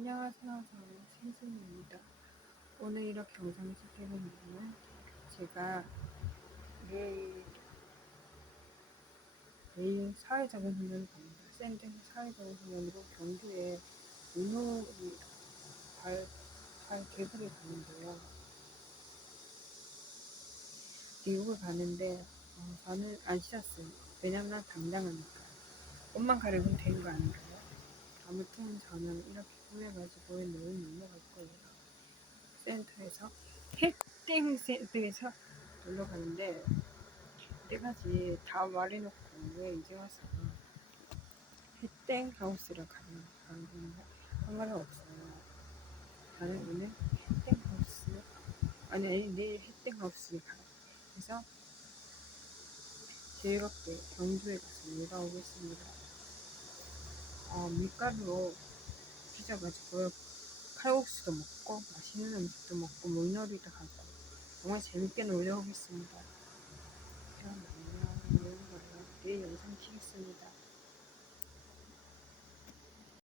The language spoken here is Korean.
안녕하세요. 저는 신승입니다. 오늘 이렇게 영상을 찍게 된 이유는 제가 내일, 내일 사회적인 훈련을 갑니다. 샌드 사회적인 훈련으로 경주에 운호를 발, 발 개설을 가는데요. 미국을 가는데 어, 저는 안 씻었어요. 왜냐면 난 당당하니까. 옷만 가리면 되는 거 아닌가요? 아무튼 저는 이렇게 꾸며가지고 내일 놀러 갈 거예요. 센터에서 햇땡 센터에서 놀러 가는데 때까지 다 말해놓고 왜 이제 와서 햇땡 하우스를 가는 가는 상관은 없어요. 나는 오늘 햇땡 하우스 아니 아니 내일 햇땡 하우스를 가요. 그래서 즐겁게 경주에 가서 놀다 오겠습니다. 어, 밀가루로 빚어가지고 칼국수도 먹고 맛있는 음식도 먹고 물놀이도 하고 정말 재밌게 놀러 오겠습니다. 그럼 안녕. 내일 영상 찍겠습니다.